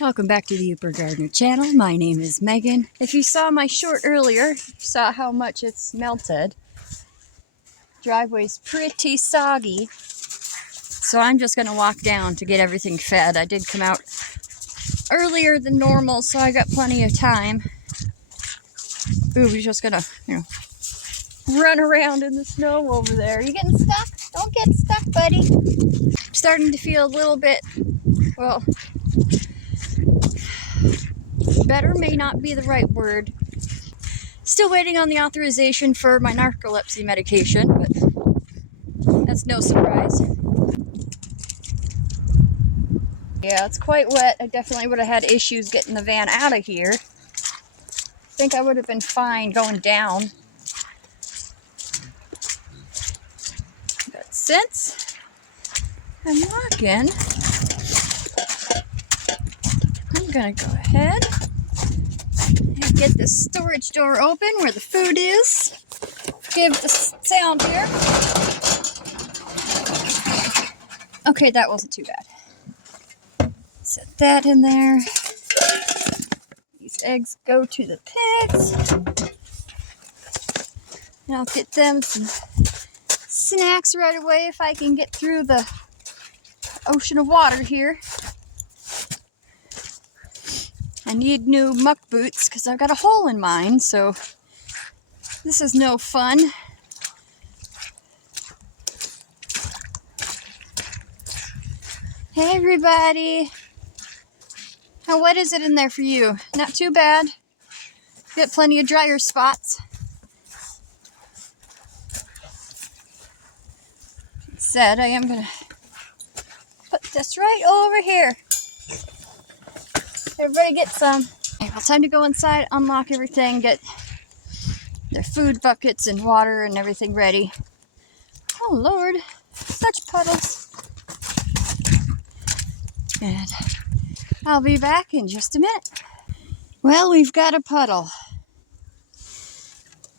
Welcome back to the Yooper Gardener channel. My name is Megan. If you saw my short earlier, you saw how much it's melted. Driveway's pretty soggy. So I'm just going to walk down to get everything fed. I did come out earlier than normal, so I got plenty of time. Ooh, we're just going to, run around in the snow over there. You getting stuck? Don't get stuck, buddy. I'm starting to feel a little bit, well, better may not be the right word. Still waiting on the authorization for my narcolepsy medication, but that's no surprise. Yeah, it's quite wet. I definitely would have had issues getting the van out of here. I think I would have been fine going down. But since I'm walking, I'm gonna go ahead and get this storage door open where the food is. Forgive the sound here. Okay, that wasn't too bad. Set that in there. These eggs go to the pigs. And I'll get them some snacks right away if I can get through the ocean of water here. I need new muck boots because I've got a hole in mine, so this is no fun. Hey everybody! How wet is it in there for you? Not too bad. Got plenty of drier spots. Like said, I am gonna put this right over here. Everybody get some. Okay, well, time to go inside, unlock everything, get their food buckets and water and everything ready. Oh Lord, such puddles. And I'll be back in just a minute. Well, we've got a puddle.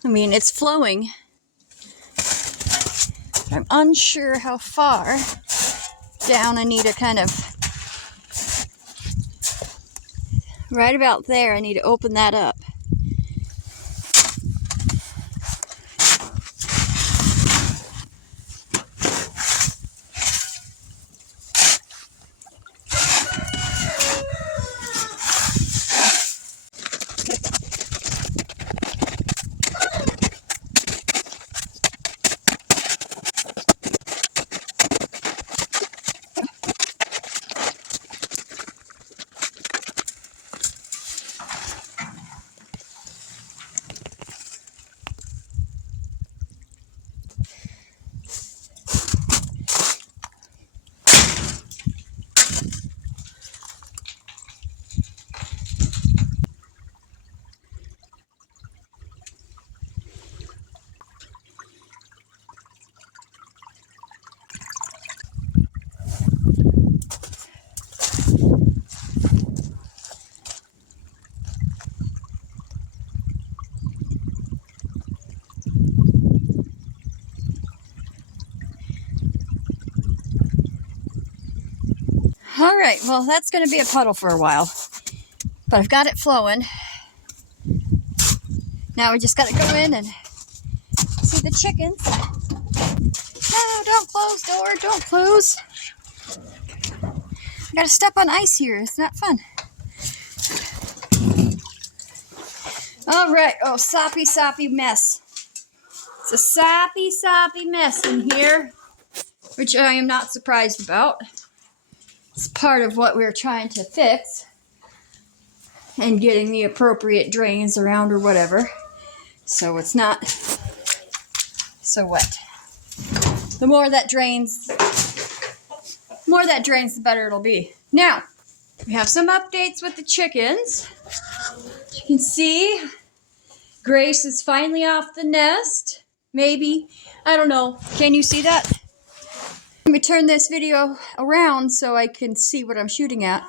I mean, it's flowing. I'm unsure how far down. I need to kind of, right about there, I need to open that up. All right, well, that's going to be a puddle for a while, but I've got it flowing. Now we just got to go in and see the chickens. No, don't close, door, don't close. I got to step on ice here. It's not fun. All right, oh, soppy mess. It's a soppy mess in here, which I am not surprised about. It's part of what we're trying to fix and getting the appropriate drains around or whatever, so it's not so wet. The more that drains, the better it'll be. Now, we have some updates with the chickens. As you can see, Grace is finally off the nest. Maybe, I don't know. Can you see that? Let me turn this video around so I can see what I'm shooting at.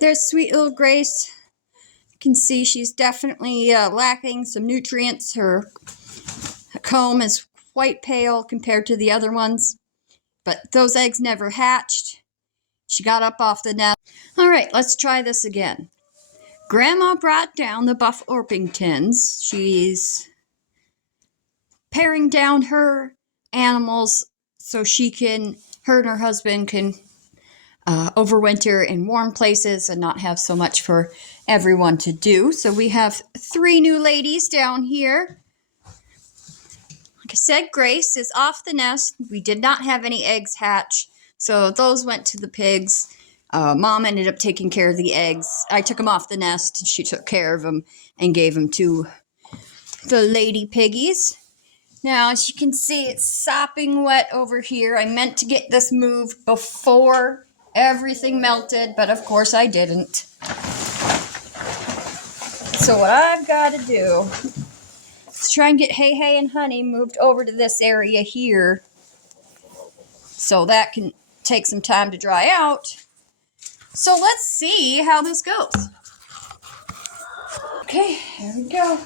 There's sweet little Grace. You can see she's definitely lacking some nutrients. Her comb is quite pale compared to the other ones. But those eggs never hatched. She got up off the nest. All right, let's try this again. Grandma brought down the Buff Orpingtons. She's paring down her animals so her and her husband can overwinter in warm places and not have so much for everyone to do. So we have 3 new ladies down here. Like I said, Grace is off the nest. We did not have any eggs hatch, so those went to the pigs. Mom ended up taking care of the eggs. I took them off the nest. She took care of them and gave them to the lady piggies. Now, as you can see, it's sopping wet over here. I meant to get this moved before everything melted, but of course I didn't. So what I've got to do is try and get Hey Hey and Honey moved over to this area here, so that can take some time to dry out. So let's see how this goes. Okay, here we go.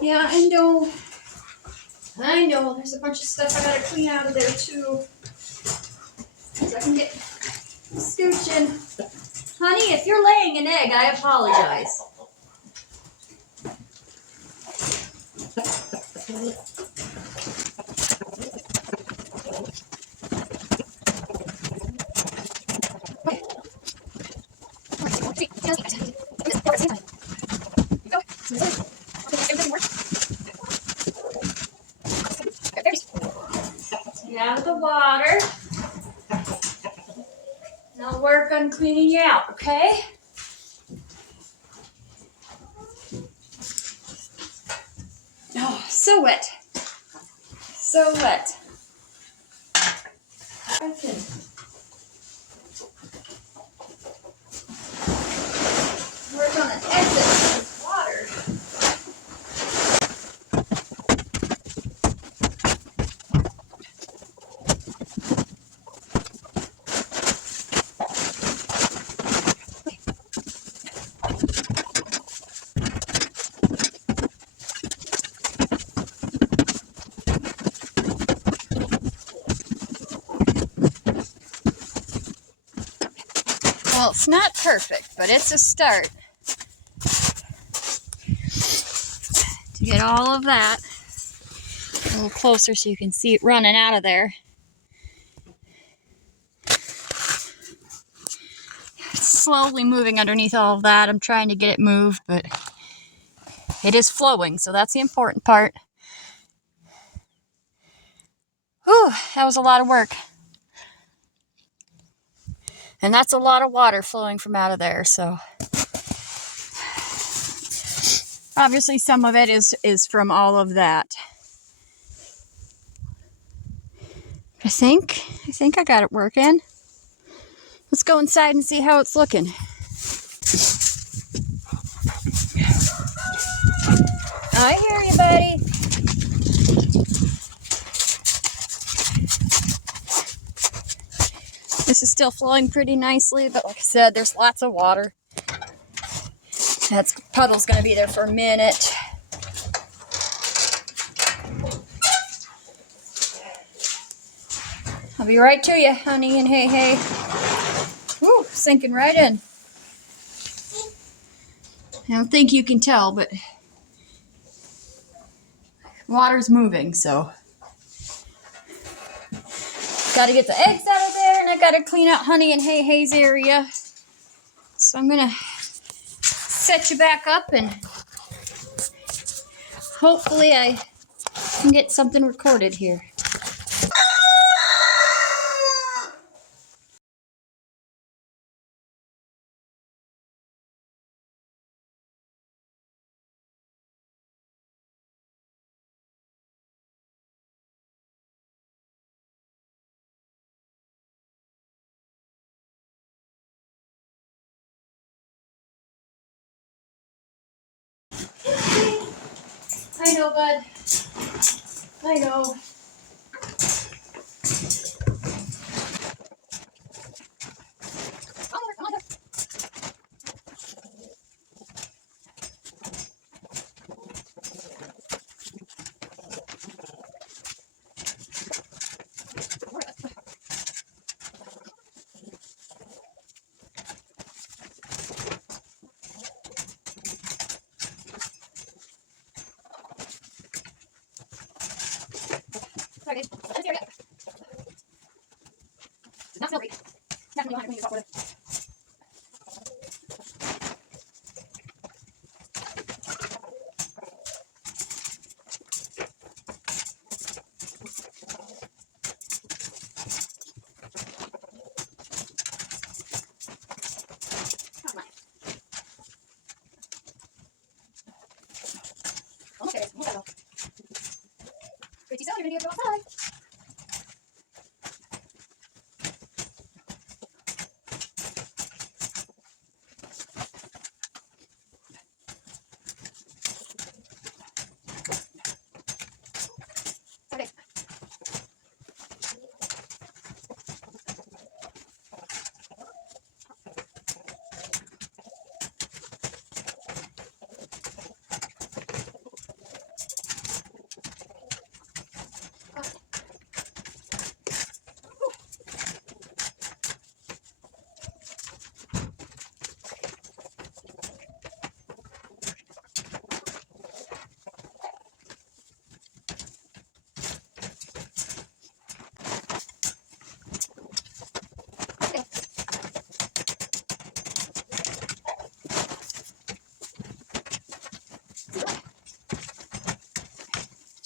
Yeah, I know. There's a bunch of stuff I gotta clean out of there too. So I can get scooching. Honey, if you're laying an egg, I apologize. Get out of the water. And I'll work on cleaning you out, okay? Oh, so wet. So wet. I can work on an exit from this water. Well, it's not perfect, but it's a start. To get all of that a little closer so you can see it running out of there. It's slowly moving underneath all of that. I'm trying to get it moved, but it is flowing, so that's the important part. Whew, that was a lot of work. And that's a lot of water flowing from out of there, so obviously some of it is from all of that. I think I got it working. Let's go inside and see how it's looking. I hear you, buddy. This is still flowing pretty nicely, but like I said, there's lots of water. That puddle's going to be there for a minute. I'll be right to you, Honey and Hey Hey. Woo, sinking right in. I don't think you can tell, but water's moving, so. Got to get the eggs out of there, and I got to clean out Honey and Hey Hey's area. So I'm going to set you back up, and hopefully I can get something recorded here. I know, bud. I know. Does not smell great. Definitely will have to clean this up for it. Almost there. Almost there. Pretty soon you're gonna get to go outside. Okay.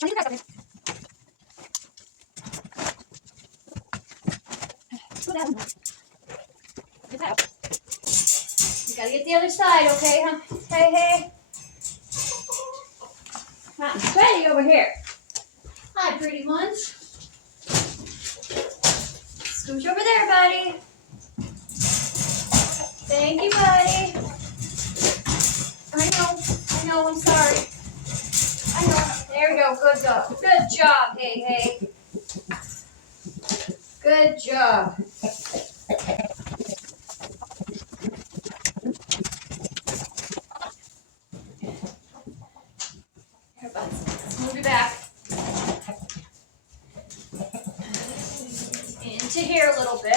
Turn your grass up here. Put that one. Get that out. You gotta get the other side, okay, huh? Hey, hey. Hot and sweaty over here. Hi, pretty ones. Scooch over there, buddy. Thank you, buddy. I know, I'm sorry. I know. There we go. Good job. Good job, hey, hey. Good job. Here, bud. Let's move you back. Into here a little bit.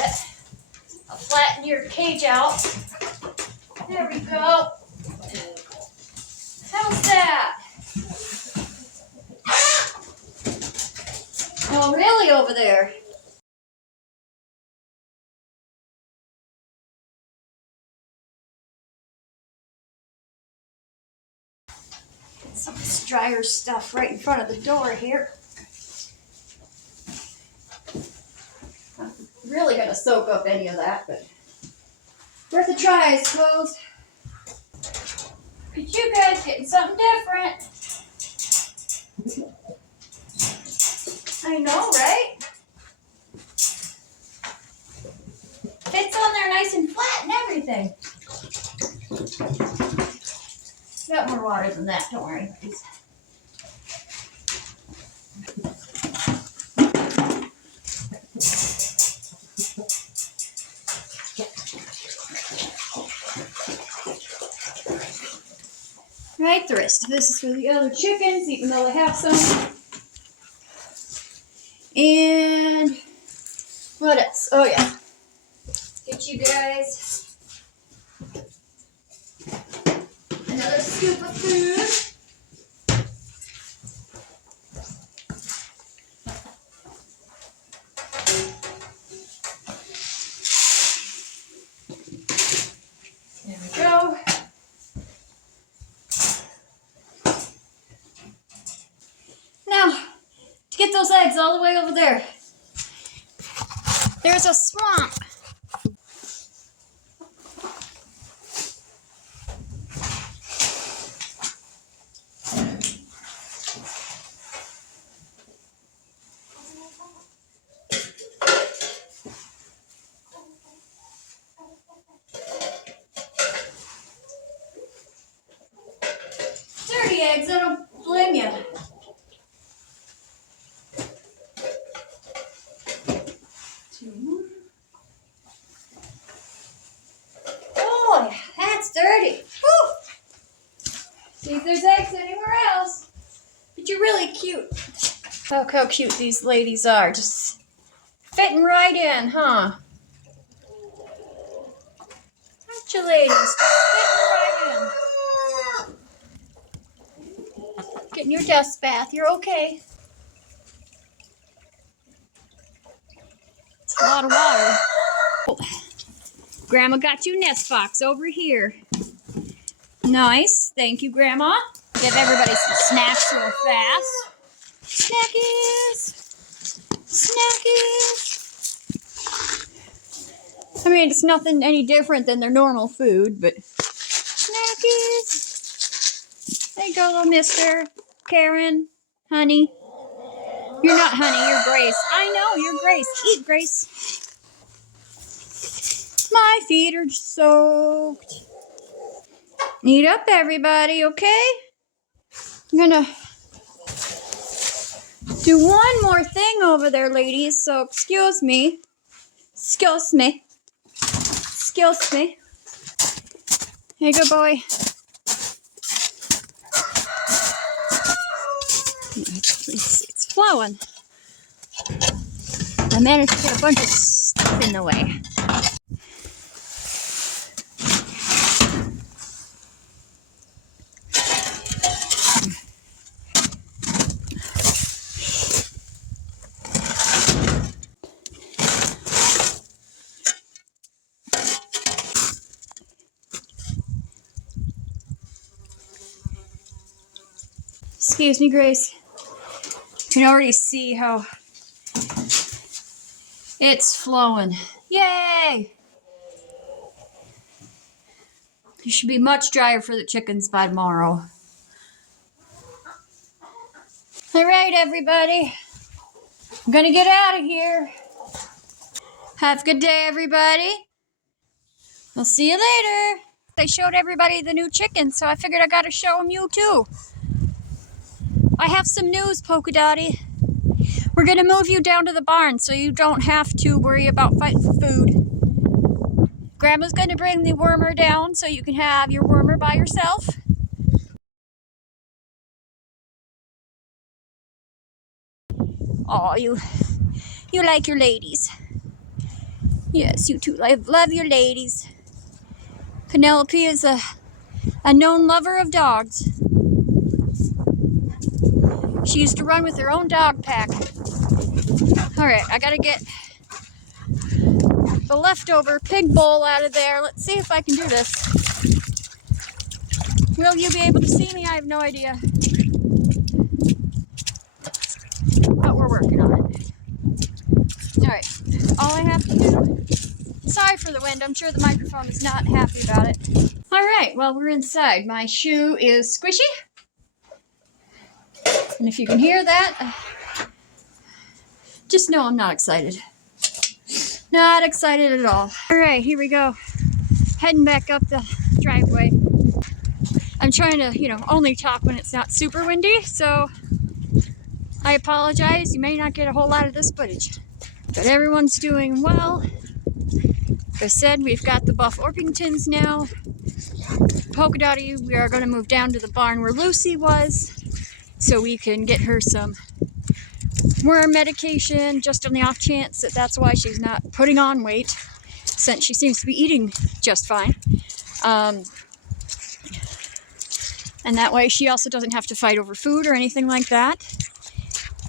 I'll flatten your cage out. There we go. How's that? Oh, really over there? Get some of this dryer stuff right in front of the door here. I'm really gonna soak up any of that, but worth a try, I suppose. Look at you guys getting something different. I know, right? Fits on there nice and flat and everything. Got more water than that, don't worry. Right, the rest of this is for the other chickens, even though they have some. And what else? Oh yeah. Get you guys another scoop of food. There we go. Now, to get those eggs all the way over there, there's a swamp. Dirty eggs, I don't blame you. Oh, that's dirty. Woo! See if there's eggs anywhere else. But you're really cute. Look how cute these ladies are. Just fitting right in, huh? Aren't you ladies? Just fitting right in. Getting your dust bath. You're okay. It's a lot of water. Grandma got you nest box over here. Nice. Thank you, Grandma. Give everybody some snacks real fast. Snackies. Snackies. I mean, it's nothing any different than their normal food, but snackies. There you go, little mister. Karen, honey. You're not honey, you're Grace. I know, you're Grace. Eat, Grace. My feet are soaked. Eat up, everybody, okay? I'm gonna do one more thing over there, ladies, so excuse me. Excuse me. Excuse me. Hey, good boy. It's flowing. I managed to get a bunch of stuff in the way. Excuse me, Grace. You can already see how it's flowing. Yay! It should be much drier for the chickens by tomorrow. All right, everybody. I'm gonna get out of here. Have a good day, everybody. I'll see you later. I showed everybody the new chickens, so I figured I gotta show them you too. I have some news, Polka Dotty. We're gonna move you down to the barn so you don't have to worry about fighting for food. Grandma's gonna bring the wormer down so you can have your wormer by yourself. Oh, you like your ladies. Yes, you too. I love your ladies. Penelope is a known lover of dogs. She used to run with her own dog pack. Alright, I gotta get the leftover pig bowl out of there. Let's see if I can do this. Will you be able to see me? I have no idea. But we're working on it. Alright, all I have to do... Sorry for the wind. I'm sure the microphone is not happy about it. Alright, well, we're inside. My shoe is squishy. And if you can hear that, just know I'm not excited. Not excited at all. Alright, here we go. Heading back up the driveway. I'm trying to, only talk when it's not super windy, so I apologize. You may not get a whole lot of this footage. But everyone's doing well. Like I said, we've got the Buff Orpingtons now. Polka Dotty, we are going to move down to the barn where Lucy was, so we can get her some worm medication, just on the off chance that that's why she's not putting on weight, since she seems to be eating just fine. And that way she also doesn't have to fight over food or anything like that.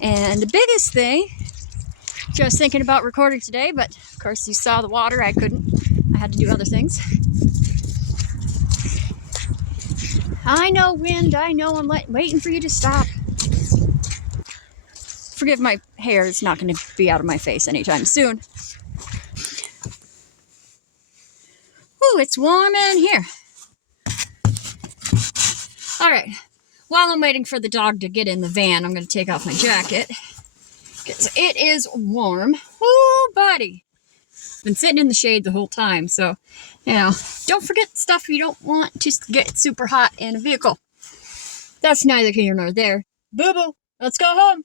And the biggest thing, which I was thinking about recording today, but of course you saw the water, I couldn't. I had to do other things. I know, wind, I know, I'm waiting for you to stop. Forgive my hair, it's not going to be out of my face anytime soon. Ooh, it's warm in here. Alright, while I'm waiting for the dog to get in the van, I'm going to take off my jacket. Because it is warm. Ooh, buddy. Been sitting in the shade the whole time, so, don't forget stuff you don't want to get super hot in a vehicle. That's neither here nor there. Boo-boo, let's go home.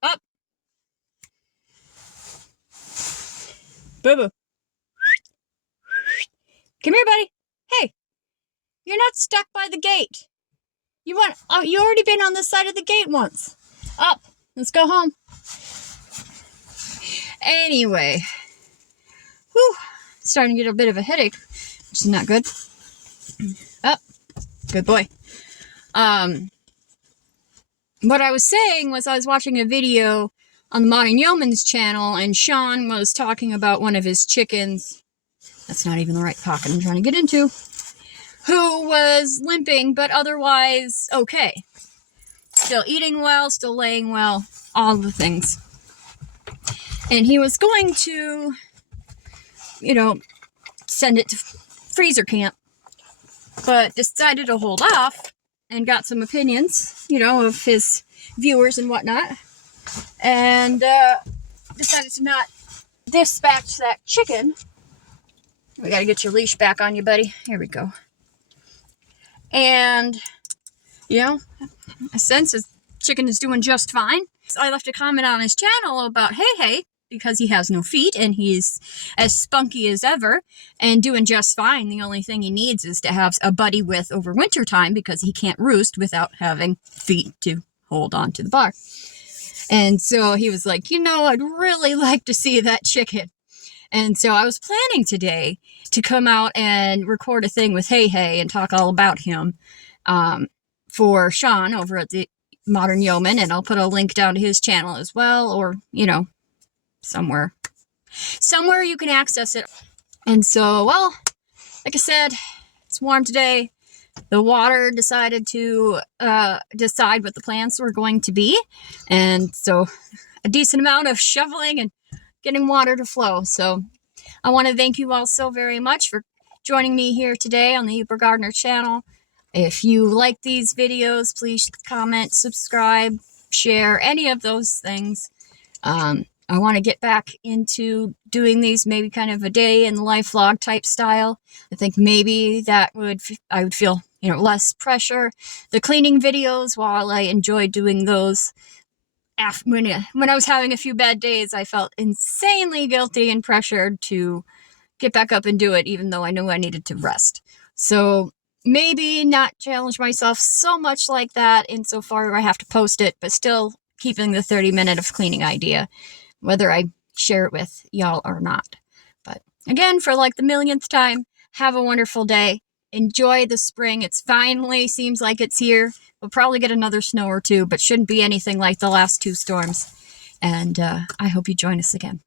Up. Boo-boo. Come here, buddy. Hey, you're not stuck by the gate. You already been on this side of the gate once. Up. Let's go home. Anyway. Whew. Starting to get a bit of a headache, which is not good. Up. Good boy. What I was saying was I was watching a video on the Modern Yeoman's channel, and Sean was talking about one of his chickens. That's not even the right pocket I'm trying to get into. Who was limping, but otherwise okay. Still eating well, still laying well, all the things. And he was going to, send it to freezer camp, but decided to hold off and got some opinions, of his viewers and whatnot, and decided to not dispatch that chicken. We gotta get your leash back on you, buddy. Here we go. And, I sense his chicken is doing just fine. So I left a comment on his channel about Hey, because he has no feet and he's as spunky as ever and doing just fine. The only thing he needs is to have a buddy with over winter time because he can't roost without having feet to hold on to the bar. And so he was like, I'd really like to see that chicken. And so I was planning today to come out and record a thing with Hey and talk all about him for Sean over at the Modern Yeoman. And I'll put a link down to his channel as well, or, somewhere you can access it. And so, well, like I said, it's warm today. The water decided to decide what the plants were going to be. And so a decent amount of shoveling and getting water to flow. So I want to thank you all so very much for joining me here today on the Yooper Gardener channel. If you like these videos, please comment, subscribe, share, any of those things. I want to get back into doing these maybe kind of a day in the life vlog type style. I think maybe I would feel, less pressure. The cleaning videos, while I enjoy doing those, when I was having a few bad days, I felt insanely guilty and pressured to get back up and do it, even though I knew I needed to rest. So maybe not challenge myself so much like that insofar I have to post it, but still keeping the 30-minute of cleaning idea, whether I share it with y'all or not. But again, for like the millionth time, have a wonderful day. Enjoy the spring. It finally seems like it's here. We'll probably get another snow or two, but shouldn't be anything like the last two storms. And I hope you join us again.